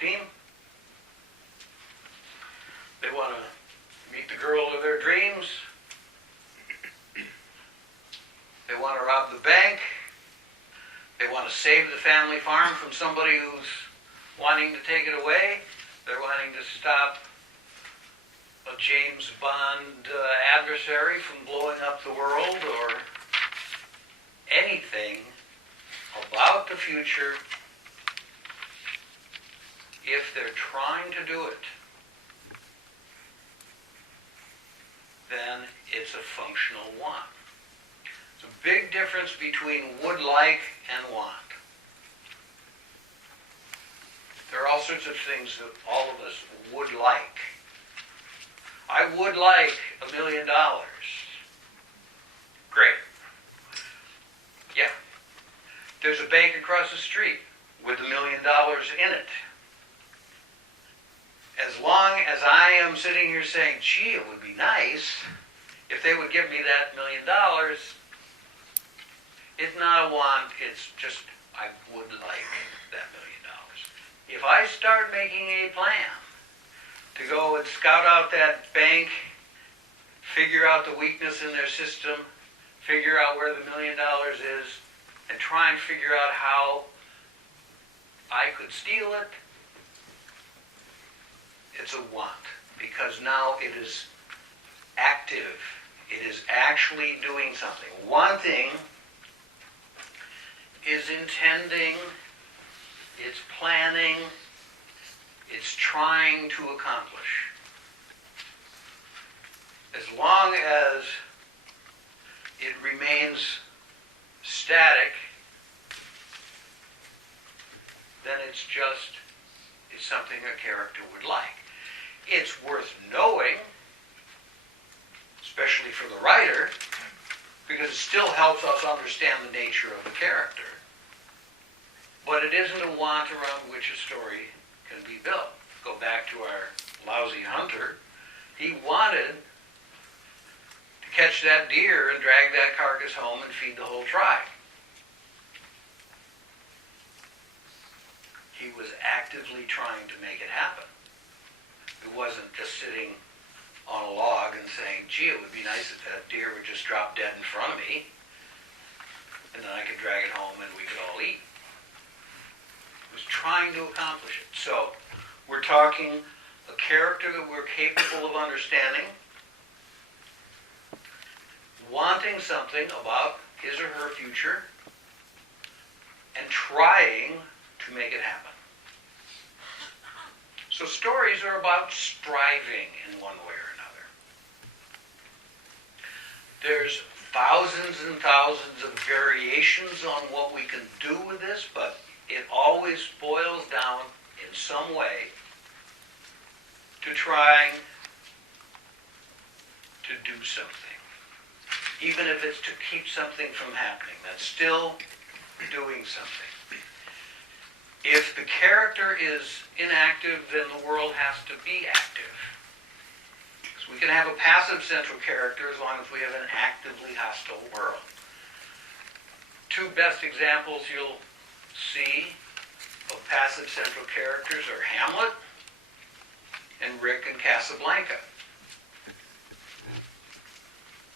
team. They want to meet the girl of their dreams. They want to rob the bank. They want to save the family farm from somebody who's wanting to take it away. They're wanting to stop a James Bond adversary from blowing up the world, or anything about the future. If they're trying to do it, then it's a functional want. There's a big difference between would like and want. There are all sorts of things that all of us would like. I would like $1 million. Great. Yeah. There's a bank across the street with $1 million in it. As long as I am sitting here saying, gee, it would be nice if they would give me that $1 million, it's not a want, it's just, I would like that $1 million. If I start making a plan to go and scout out that bank, figure out the weakness in their system, figure out where the $1 million is, and try and figure out how I could steal it, it's a want, because now it is active. It is actually doing something. Wanting is intending, it's planning, it's trying to accomplish. As long as it remains static, then it's something a character would like. It's worth knowing, especially for the writer, because it still helps us understand the nature of the character. But it isn't a want around which a story can be built. Go back to our lousy hunter. He wanted to catch that deer and drag that carcass home and feed the whole tribe. He was actively trying to make it happen. It wasn't just sitting on a log and saying, gee, it would be nice if that deer would just drop dead in front of me, and then I could drag it home and we could all eat. It was trying to accomplish it. So we're talking a character that we're capable of understanding, wanting something about his or her future, and trying to make it happen. So stories are about striving in one way or another. There's thousands and thousands of variations on what we can do with this, but it always boils down in some way to trying to do something. Even if it's to keep something from happening, that's still doing something. If the character is inactive, then the world has to be active. So we can have a passive central character as long as we have an actively hostile world. Two best examples you'll see of passive central characters are Hamlet and Rick in Casablanca.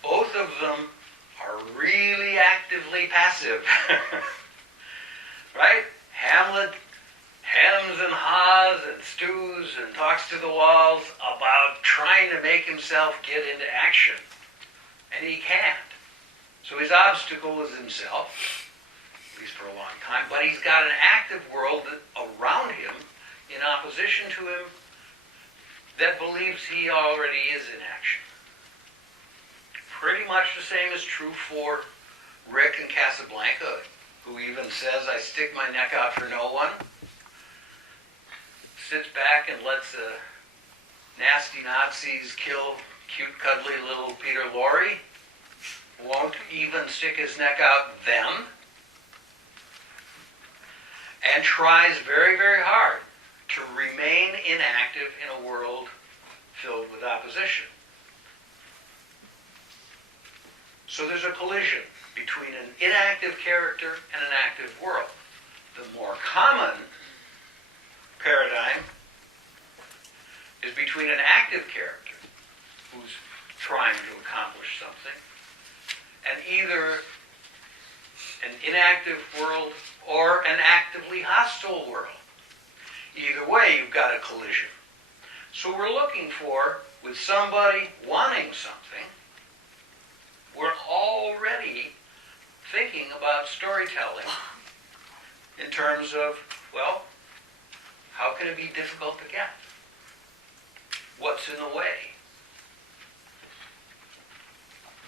Both of them are really actively passive. Right? Hamlet hems and haws and stews and talks to the walls about trying to make himself get into action. And he can't. So his obstacle is himself, at least for a long time, but he's got an active world around him in opposition to him that believes he already is in action. Pretty much the same is true for Rick in Casablanca, who even says, I stick my neck out for no one, sits back and lets the nasty Nazis kill cute, cuddly little Peter Lorre, won't even stick his neck out then, and tries very, very hard to remain inactive in a world filled with opposition. So there's a collision between an inactive character and an active world. The more common paradigm something, and either an inactive world or an actively hostile world. Either way, you've got a collision. So we're looking for, with somebody wanting something, we're already thinking about storytelling in terms of, well, how can it be difficult to get? What's in the way?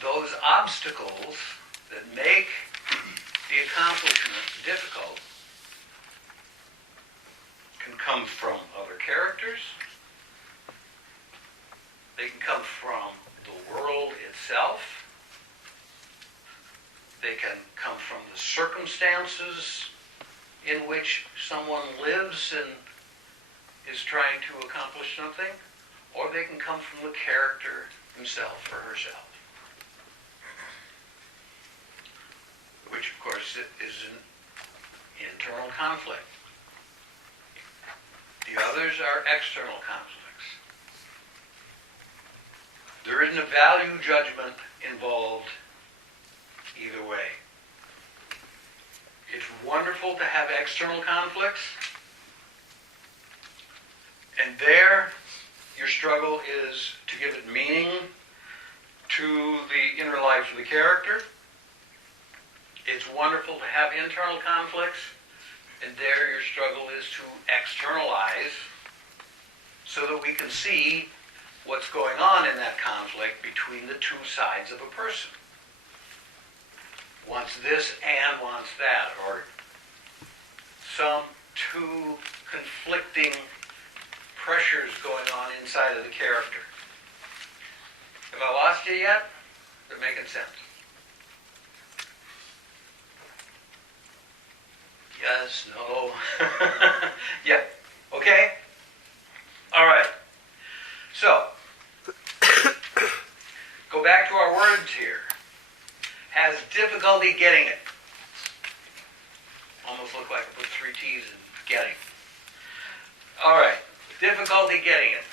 Those obstacles that make the accomplishment difficult can come from other characters. They can come from the world itself. They can come from the circumstances in which someone lives and is trying to accomplish something, or they can come from the character himself or herself, which of course is an internal conflict. The others are external conflicts. There isn't a value judgment involved either way. It's wonderful to have external conflicts, and there your struggle is to give it meaning to the inner life of the character. It's wonderful to have internal conflicts, and there your struggle is to externalize so that we can see what's going on in that conflict between the two sides of a person. Wants this and wants that, or some two conflicting pressures going on inside of the character. Have I lost you yet? Is it making sense? Yes, no. Yeah. Okay? All right. So, go back to our words here. Has difficulty getting it. Almost look like I put 3 T's in getting. All right. Difficulty getting it.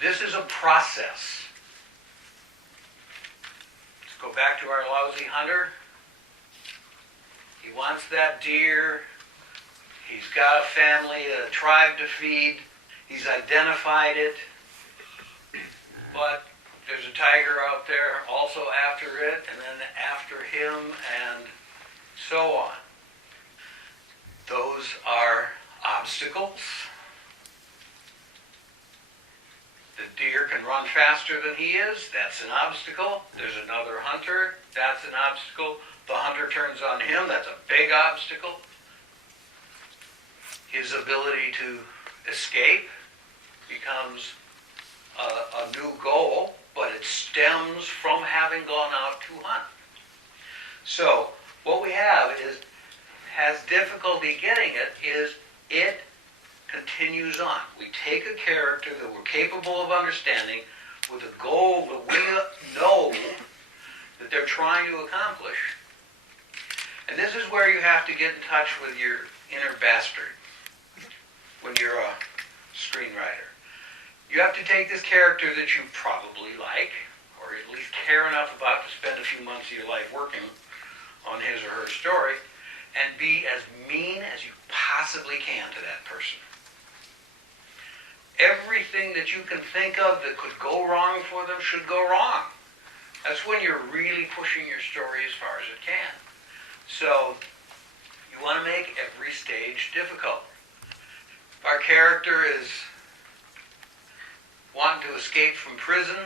This is a process. Let's go back to our lousy hunter. He wants that deer. He's got a family, a tribe to feed. He's identified it. But there's a tiger out there also after it, and then after him, and so on. Those are obstacles. The deer can run faster than he is. That's an obstacle. There's another hunter. That's an obstacle. The hunter turns on him. That's a big obstacle. His ability to escape becomes a new goal, but it stems from having gone out to hunt. So what we have is, has difficulty getting it, is it continues on. We take a character that we're capable of understanding with a goal that we know that they're trying to accomplish. And this is where you have to get in touch with your inner bastard when you're a screenwriter. You have to take this character that you probably like, or at least care enough about to spend a few months of your life working on his or her story, and be as mean as you possibly can to that person. Everything that you can think of that could go wrong for them should go wrong. That's when you're really pushing your story as far as it can. So, you want to make every stage difficult. Our character is wanting to escape from prison.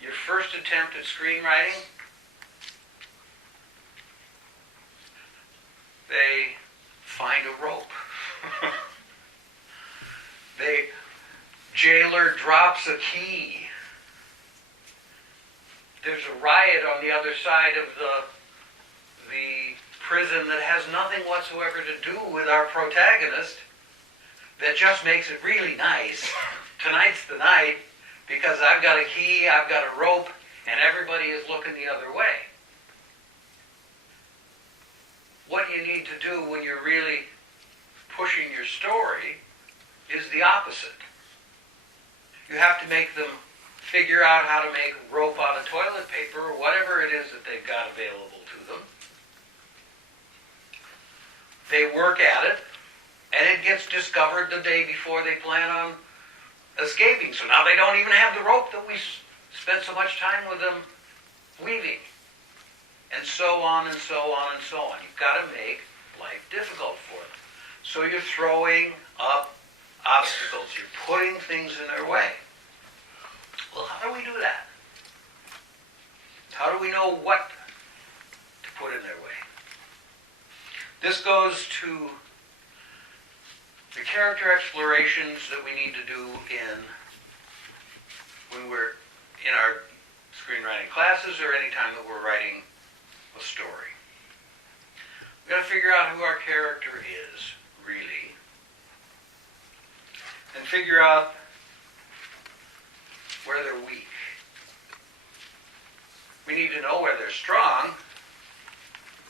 Your first attempt at screenwriting, they find a rope. The jailer drops a key. There's a riot on the other side of the prison that has nothing whatsoever to do with our protagonist, that just makes it really nice. Tonight's the night, because I've got a key, I've got a rope, and everybody is looking the other way. What you need to do when you're really pushing your story is the opposite. You have to make them figure out how to make rope out of toilet paper or whatever it is that they've got available to them. They work at it, and it gets discovered the day before they plan on escaping. So now they don't even have the rope that we spent so much time with them weaving. And so on and so on and so on. You've got to make life difficult for them. So you're throwing up obstacles. You're putting things in their way. Well, how do we do that? How do we know what to put in their way? This goes to the character explorations that we need to do when we're in our screenwriting classes or any time that we're writing a story. We've got to figure out who our character is, really, and figure out where they're weak. We need to know where they're strong,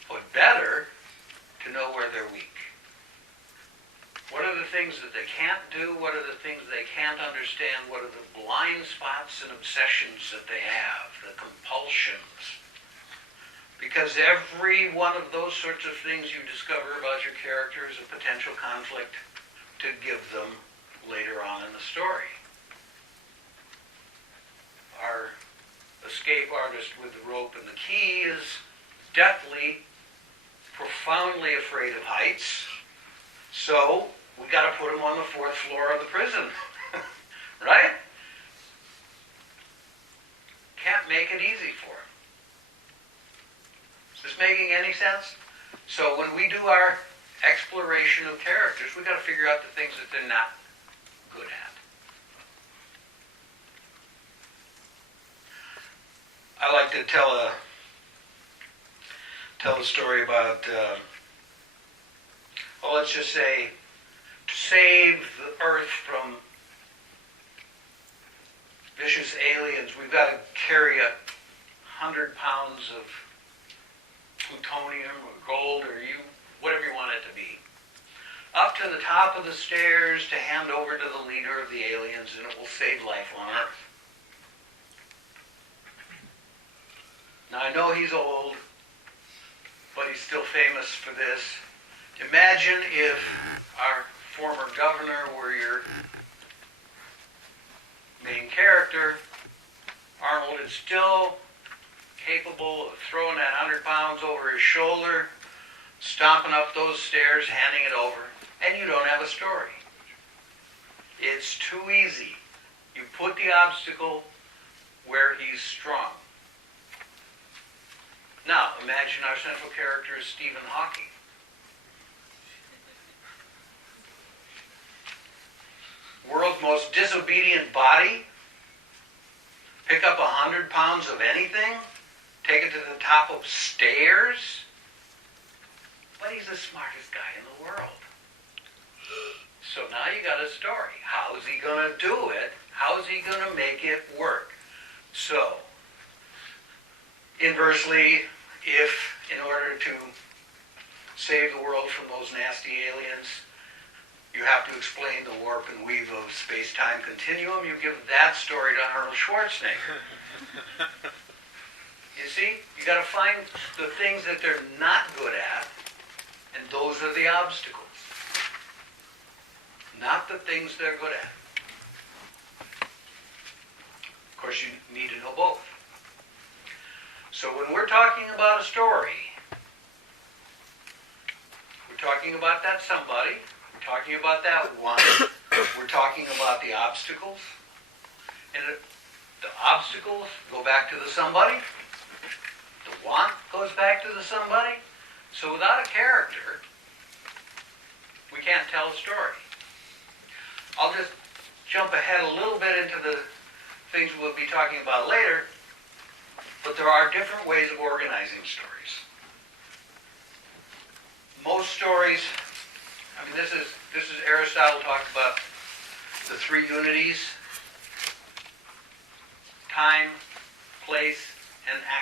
but better to know where they're weak. What are the things that they can't do? What are the things they can't understand? What are the blind spots and obsessions that they have, the compulsions? Because every one of those sorts of things you discover about your character is a potential conflict to give them later on in the story. Our escape artist with the rope and the key is deathly, profoundly afraid of heights. So we got to put him on the 4th floor of the prison, right? Can't make it easy for him. Is this making any sense? So when we do our exploration of characters, we got to figure out the things that they're not good at. I like to tell a story about, let's just say, to save the Earth from vicious aliens, we've got to carry 100 pounds of plutonium or gold or whatever you want it to be, up to the top of the stairs to hand over to the leader of the aliens, and it will save life on Earth. Now, I know he's old, but he's still famous for this. Imagine if our former governor were your main character. Arnold is still capable of throwing that 100 pounds over his shoulder, stomping up those stairs, handing it over, and you don't have a story. It's too easy. You put the obstacle where he's strong. Now, imagine our central character is Stephen Hawking. World's most disobedient body. Pick up 100 pounds of anything. Take it to the top of stairs. But he's the smartest guy in the world. So now you got a story. How is he going to do it? How is he going to make it work? So, inversely, if in order to save the world from those nasty aliens, you have to explain the warp and weave of space-time continuum, you give that story to Arnold Schwarzenegger. You see, you got to find the things that they're not good at, and those are the obstacles. Not the things they're good at. Of course, you need to know both. So when we're talking about a story, we're talking about that somebody, we're talking about that one, we're talking about the obstacles, and the obstacles go back to the somebody, the want goes back to the somebody. So without a character, we can't tell a story. I'll just jump ahead a little bit into the things we'll be talking about later, but there are different ways of organizing stories. Most stories, I mean, this is Aristotle talked about the 3 unities: time, place, and action.